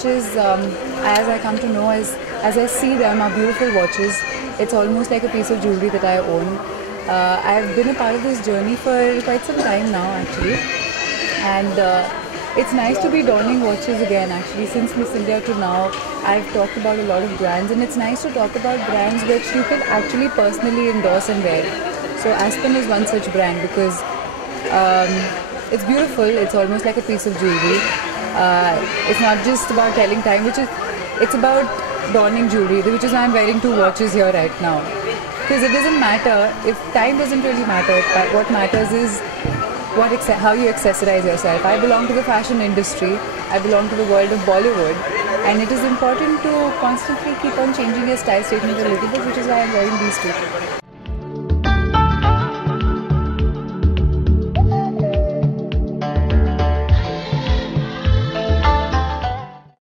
watches, as I come to know, as I see them, are beautiful watches. It's almost like a piece of jewelry that I own. I've been a part of this journey for quite some time now, actually, and it's nice to be donning watches again. Actually, since Miss India to now, I've talked about a lot of brands, and it's nice to talk about brands which you can actually personally endorse and wear. So Aspen is one such brand because it's beautiful. It's almost like a piece of jewelry. It's not just about telling time, it's about donning jewelry, which is why I'm wearing two watches here right now. Because it doesn't matter if time doesn't really matter. What matters is how you accessorize yourself. I belong to the fashion industry. I belong to the world of Bollywood, and it is important to constantly keep on changing your style statement a little bit, which is why I'm wearing these two.